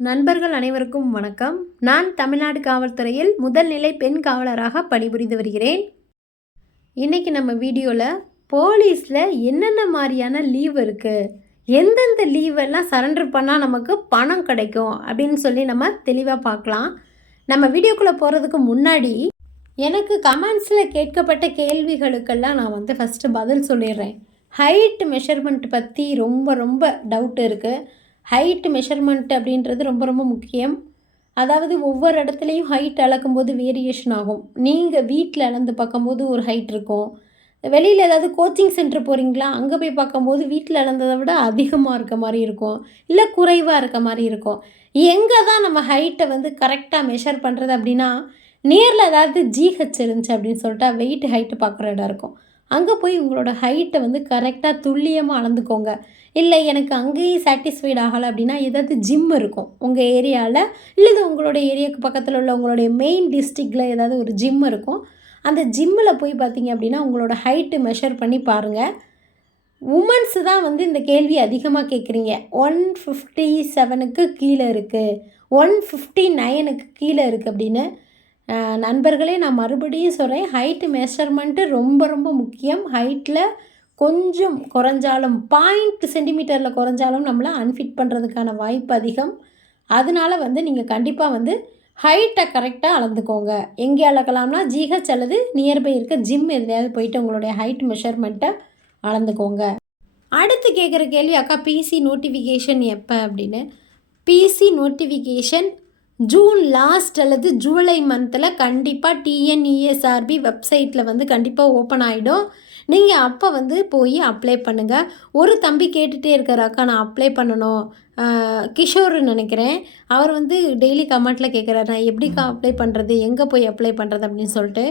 நண்பர்கள் அனைவருக்கும் வணக்கம். நான் தமிழ்நாடு காவல்துறையில் முதல்நிலை பெண் காவலராக பணிபுரிந்து வருகிறேன். இன்றைக்கி நம்ம வீடியோவில் போலீஸில் என்னென்ன மாதிரியான லீவ் இருக்குது எந்தெந்த லீவெல்லாம் சரண்டர் பண்ணால் நமக்கு பணம் கிடைக்கும்? அப்படின்னு சொல்லி நம்ம தெளிவாக பார்க்கலாம். நம்ம வீடியோக்குள்ளே போகிறதுக்கு முன்னாடி எனக்கு கமெண்ட்ஸில் கேட்கப்பட்ட கேள்விகளுக்கெல்லாம் நான் வந்து ஃபஸ்ட்டு பதில் சொல்லிடுறேன். ஹைட் மெஷர்மெண்ட் பற்றி ரொம்ப ரொம்ப டவுட் இருக்குது ஹைட் மெஷர்மெண்ட் அப்படின்றது ரொம்ப ரொம்ப முக்கியம். அதாவது ஒவ்வொரு இடத்துலையும் ஹைட் அளக்கும்போது வேரியேஷன் ஆகும். நீங்கள் வீட்டில் அளந்து பார்க்கும்போது ஒரு ஹைட் இருக்கும். வெளியில் ஏதாவது கோச்சிங் சென்டர் போகிறீங்களா அங்கே போய் பார்க்கும்போது வீட்டில் அளந்ததை விட அதிகமாக இருக்க மாதிரி இருக்கும். இல்லை குறைவாக இருக்க மாதிரி இருக்கும். எங்கே தான் நம்ம ஹைட்டை வந்து கரெக்டாக மெஷர் பண்ணுறது அப்படின்னா நேரில் ஏதாவது ஜிஹெச் இருந்துச்சு அப்படின்னு சொல்லிட்டு வெயிட் ஹைட்டு பார்க்குற இடம் இருக்கும். அங்கே போய் உங்களோட ஹைட்டை வந்து கரெக்டாக துல்லியமாக அளந்துக்கோங்க. இல்லை எனக்கு அங்கேயும் சாட்டிஸ்ஃபைட் ஆகலை அப்படின்னா ஏதாவது ஜிம் இருக்கும். உங்கள் ஏரியாவில் இல்லை உங்களோட ஏரியாவுக்கு பக்கத்தில் உள்ள உங்களுடைய மெயின் டிஸ்ட்ரிக்டில் ஏதாவது ஒரு ஜிம் இருக்கும். அந்த ஜிம்மில் போய் பார்த்தீங்க அப்படின்னா உங்களோட ஹைட்டு மெஷர் பண்ணி பாருங்கள் உமன்ஸு தான் வந்து இந்த கேள்வி அதிகமாக கேட்குறீங்க ஒன் ஃபிஃப்டி செவனுக்கு கீழே இருக்குது ஒன் ஃபிஃப்டி நைனுக்கு கீழே இருக்குது அப்படின்னு நண்பர்களே நான் மறுபடியும் சொல்கிறேன் ஹைட்டு மெஷர்மெண்ட்டு ரொம்ப ரொம்ப முக்கியம். ஹைட்டில் கொஞ்சம் குறைஞ்சாலும் பாயிண்ட் சென்டிமீட்டரில் குறைஞ்சாலும் நம்மளை அன்ஃபிட் பண்ணுறதுக்கான வாய்ப்பு அதிகம். அதனால வந்து நீங்கள் கண்டிப்பாக வந்து ஹைட்டை கரெக்டாக அளந்துக்கோங்க. எங்கே அளக்கலாம்னா ஜிஹெச் அல்லது நியர்பை இருக்க ஜிம் எதுலையாவது போயிட்டு உங்களுடைய ஹைட் மெஷர்மெண்ட்டை அளந்துக்கோங்க. அடுத்து கேட்குற கேள்வி அக்கா பிசி நோட்டிஃபிகேஷன் எப்போ? அப்படின்னு. பிசி நோட்டிஃபிகேஷன் ஜூன் லாஸ்ட் அல்லது ஜூலை மந்தில் கண்டிப்பாக டிஎன்இஎஸ்ஆர்பி வெப்சைட்டில் வந்து கண்டிப்பாக ஓப்பன் ஆகிடும் நீங்கள் அப்போ வந்து போய் அப்ளை பண்ணுங்கள் ஒரு தம்பி கேட்டுகிட்டே இருக்கிற அக்கா நான் அப்ளை பண்ணணும். ஆஹ் கிஷோர்னு நினைக்கிறேன். அவர் வந்து டெய்லி கமெண்ட்டில் கேட்குறாரு நான் எப்படிக்கா அப்ளை பண்ணுறது எங்கே போய் அப்ளை பண்ணுறது அப்படின்னு சொல்லிட்டு.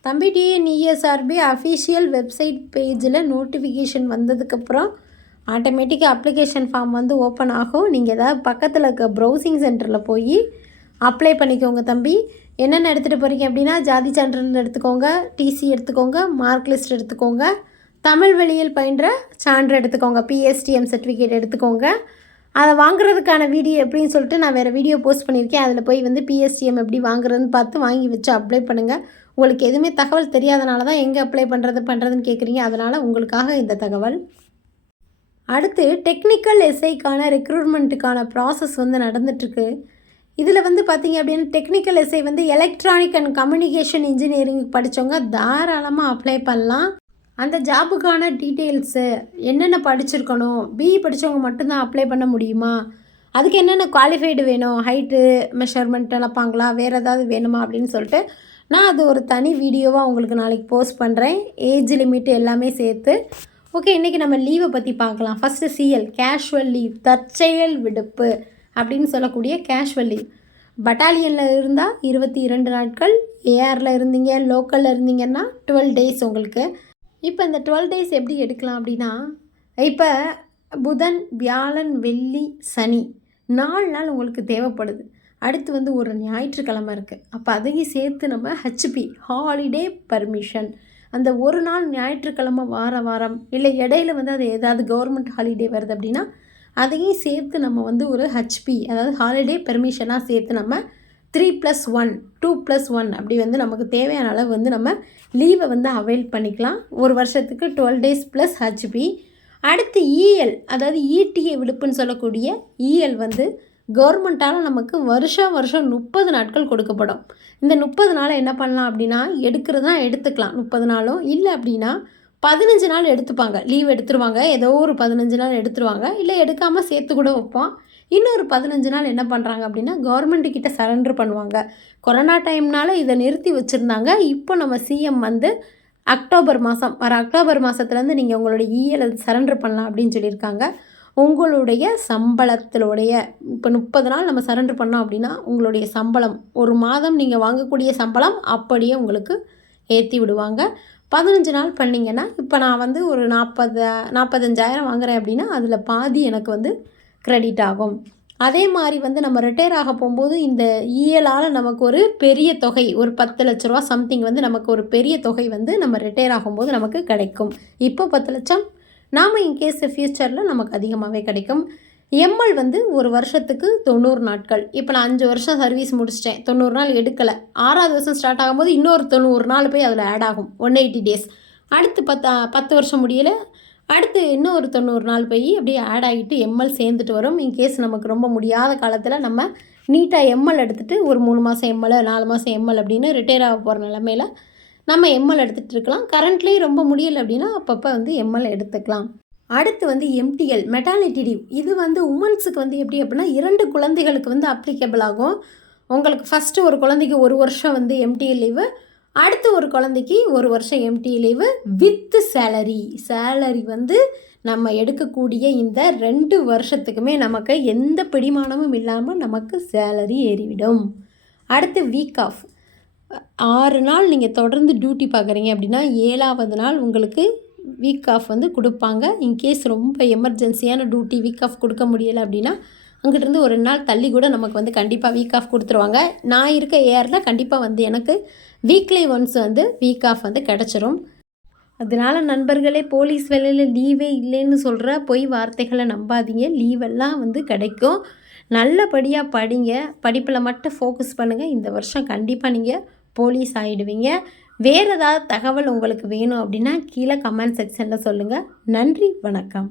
தம்பி டிஎன்இஎஸ்ஆர்பி அஃபிஷியல் வெப்சைட் பேஜில் நோட்டிஃபிகேஷன் வந்ததுக்கப்புறம் ஆட்டோமேட்டிக்காக அப்ளிகேஷன் ஃபார்ம் வந்து ஓப்பன் ஆகும். நீங்கள் ஏதாவது பக்கத்தில் இருக்க ப்ரௌசிங் சென்டரில் போய் அப்ளை பண்ணிக்கோங்க தம்பி. என்னென்ன எடுத்துகிட்டு போகிறீங்க அப்படின்னா ஜாதி சான்றிதழ் எடுத்துக்கோங்க டிசி எடுத்துக்கோங்க மார்க் லிஸ்ட் எடுத்துக்கோங்க தமிழ் வழியில் பயின்ற சான்று எடுத்துக்கோங்க பிஎஸ்டிஎம் சர்டிஃபிகேட் எடுத்துக்கோங்க. அதை வாங்குறதுக்கான வீடியோ எப்படின்னு சொல்லிட்டு நான் வேறு வீடியோ போஸ்ட் பண்ணியிருக்கேன். அதில் போய் வந்து பிஎஸ்டிஎம் எப்படி வாங்குறதுன்னு பார்த்து வாங்கி வச்சு அப்ளை பண்ணுங்கள் உங்களுக்கு எதுவுமே தகவல் தெரியாதனால தான் எங்கே அப்ளை பண்ணுறது பண்ணுறதுன்னு கேட்குறீங்க அதனால் உங்களுக்காக இந்த தகவல். அடுத்து டெக்னிக்கல் எஸ்ஐக்கான ரெக்ரூட்மெண்ட்டுக்கான ப்ராசஸ் வந்து நடந்துட்டுருக்கு இதில் வந்து பார்த்தீங்க அப்படின்னா டெக்னிக்கல் எஸ்ஐ வந்து எலக்ட்ரானிக் அண்ட் கம்யூனிகேஷன் இன்ஜினியரிங் படித்தவங்க தாராளமாக அப்ளை பண்ணலாம். அந்த ஜாபுக்கான டீட்டெயில்ஸு என்னென்ன படிச்சிருக்கணும் பிஇ படித்தவங்க மட்டும்தான் அப்ளை பண்ண முடியுமா? அதுக்கு என்னென்ன குவாலிஃபைடு வேணும்? ஹைட்டு மெஷர்மெண்ட் அளப்பாங்களா வேறு ஏதாவது வேணுமா அப்படின்னு சொல்லிட்டு நான் அது ஒரு தனி வீடியோவாக உங்களுக்கு நாளைக்கு போஸ்ட் பண்ணுறேன் ஏஜ் லிமிட் எல்லாமே சேர்த்து. ஓகே இன்றைக்கி நம்ம லீவை பற்றி பார்க்கலாம். ஃபஸ்ட்டு சிஎல் கேஷுவல் லீவ் தற்செயல் விடுப்பு. அப்படின்னு சொல்லக்கூடிய கேஷுவல் லீவ் பட்டாலியனில் இருந்தால் இருபத்தி இரண்டு நாட்கள் ஏஆரில் இருந்தீங்க லோக்கலில் இருந்தீங்கன்னா டுவெல் டேஸ் உங்களுக்கு. இப்போ இந்த டுவெல் டேஸ் எப்படி எடுக்கலாம் அப்படின்னா இப்போ புதன் வியாழன் வெள்ளி சனி நாலு நாள் உங்களுக்கு தேவைப்படுது. அடுத்து வந்து ஒரு ஞாயிற்றுக்கிழமை இருக்குது அப்போ அதையும் சேர்த்து நம்ம ஹெச்பி ஹாலிடே பர்மிஷன் அந்த ஒரு நாள் ஞாயிற்றுக்கிழமை வார வாரம் இல்லை இடையில வந்து அது ஏதாவது கவர்மெண்ட் ஹாலிடே வருது அப்படின்னா அதையும் சேர்த்து நம்ம வந்து ஒரு ஹெச்பி அதாவது ஹாலிடே பெர்மிஷனாக சேர்த்து நம்ம three plus one two plus one அப்படி வந்து நமக்கு தேவையான அளவு வந்து நம்ம லீவை வந்து அவைல் பண்ணிக்கலாம். ஒரு வருஷத்துக்கு டுவெல் டேஸ் ப்ளஸ் ஹெச்பி அடுத்து இஎல் அதாவது இடிஏ விடுப்புன்னு சொல்லக்கூடிய இஎல் வந்து கவர்மெண்ட்டால் நமக்கு வருஷம் வருஷம் முப்பது நாட்கள் கொடுக்கப்படும். இந்த முப்பது நாளை என்ன பண்ணலாம் அப்படின்னா எடுக்கிறதா எடுத்துக்கலாம். முப்பது நாளும். இல்லை அப்படின்னா பதினஞ்சு நாள் எடுத்துப்பாங்க. லீவ் எடுத்துருவாங்க. ஏதோ ஒரு பதினஞ்சு நாள் எடுத்துருவாங்க. இல்லை எடுக்காமல் சேர்த்து கூட வைப்போம். இன்னொரு பதினஞ்சு நாள் என்ன பண்ணுறாங்க அப்படின்னா கவர்மெண்ட்டு கிட்ட சரண்டர் பண்ணுவாங்க. கொரோனா டைம்னால இதை நிறுத்தி வச்சுருந்தாங்க. இப்போ நம்ம சிஎம் வந்து அக்டோபர் மாதம் வர அக்டோபர் மாதத்துலேருந்து நீங்கள் உங்களுடைய இஎல் சரண்டர் பண்ணலாம் அப்படின்னு சொல்லியிருக்காங்க. உங்களுடைய சம்பளத்திலுடைய இப்போ முப்பது நாள் நம்ம சரண்டர் பண்ணோம் அப்படின்னா உங்களுடைய சம்பளம் ஒரு மாதம் நீங்கள் வாங்கக்கூடிய சம்பளம் அப்படியே உங்களுக்கு ஏற்றி விடுவாங்க. பதினஞ்சு நாள் பண்ணிங்கன்னா இப்போ நான் வந்து ஒரு நாற்பது நாற்பத்தஞ்சாயிரம் வாங்குகிறேன் அப்படின்னா அதில் பாதி எனக்கு வந்து க்ரெடிட் ஆகும். அதே மாதிரி வந்து நம்ம ரிட்டையர் ஆக போகும்போது இந்த இஎலால் நமக்கு ஒரு பெரிய தொகை ஒரு பத்து லட்ச ரூபா சம்திங் வந்து நமக்கு ஒரு பெரிய தொகை வந்து நம்ம ரிட்டையர் ஆகும்போது நமக்கு கிடைக்கும். இப்போ பத்து லட்சம் நாம் இன்கேஸ் ஃப்யூச்சரில் நமக்கு அதிகமாகவே கிடைக்கும். எம்எல் வந்து ஒரு வருஷத்துக்கு தொண்ணூறு நாட்கள். இப்போ நான் அஞ்சு வருஷம் சர்வீஸ் முடிச்சிட்டேன். தொண்ணூறு நாள் எடுக்கலை. ஆறாவது வருஷம் ஸ்டார்ட் ஆகும்போது இன்னொரு தொண்ணூறு நாள் போய் அதில் ஆட் ஆகும். ஒன் எயிட்டி டேஸ் அடுத்து பத்து பத்து வருஷம் முடியல. அடுத்து இன்னும் ஒரு தொண்ணூறு நாள் போய் அப்படியே ஆட் ஆகிட்டு எம்எல் சேர்ந்துட்டு வரும். இன்கேஸ் நமக்கு ரொம்ப முடியாத காலத்தில் நம்ம நீட்டாக எம்எல் எடுத்துகிட்டு ஒரு மூணு மாதம் எம்எல் நாலு மாதம் எம்எல் அப்படின்னு ரிட்டையர் ஆக போகிற நிலமையில நம்ம எம்எல் எடுத்துகிட்டு இருக்கலாம். கரண்ட்லேயும் ரொம்ப முடியலை அப்படின்னா அப்பப்போ வந்து எம்எல் எடுத்துக்கலாம். அடுத்து வந்து எம்டிஎல் மெட்டாலிட்டி லீவ் இது வந்து உமன்ஸுக்கு வந்து எப்படி அப்படின்னா இரண்டு குழந்தைகளுக்கு வந்து அப்ளிகபிள் ஆகும். உங்களுக்கு ஃபஸ்ட்டு ஒரு குழந்தைக்கு ஒரு வருஷம் வந்து எம்டிஎல் லீவு அடுத்து ஒரு குழந்தைக்கு ஒரு வருஷம் MT leave with salary salary வந்து நம்ம எடுக்கக்கூடிய இந்த ரெண்டு வருஷத்துக்குமே நமக்கு எந்த பிடிமானமும் இல்லாமல் நமக்கு சேலரி ஏறிவிடும். அடுத்து வீக் ஆஃப் ஆறு நாள் நீங்கள் தொடர்ந்து டியூட்டி பார்க்குறீங்க அப்படின்னா ஏழாவது நாள் உங்களுக்கு வீக் ஆஃப் வந்து கொடுப்பாங்க. இன்கேஸ் ரொம்ப எமர்ஜென்சியான டியூட்டி வீக் ஆஃப் கொடுக்க முடியலை அப்படின்னா அங்கிட்டிருந்து ஒரு நாள் தள்ளி கூட நமக்கு வந்து கண்டிப்பாக வீக் ஆஃப் கொடுத்துருவாங்க. நான் இருக்க ஏரில் கண்டிப்பாக வந்து எனக்கு வீக்லி ஒன்ஸ் வந்து வீக் ஆஃப் வந்து கிடச்சிரும். அதனால் நண்பர்களே போலீஸ் வேலையில் லீவே இல்லைன்னு சொல்கிற பொய் வார்த்தைகளை நம்பாதீங்க. லீவெல்லாம் வந்து கிடைக்கும். நல்லபடியாக படிங்க. படிப்பில் மட்டும் ஃபோக்கஸ் பண்ணுங்கள் இந்த வருஷம் கண்டிப்பாக நீங்கள் போலீஸ் ஆகிடுவீங்க வேறு ஏதாவது தகவல் உங்களுக்கு வேணும் அப்படின்னா கீழே கமெண்ட் செக்ஷனில் சொல்லுங்கள் நன்றி வணக்கம்.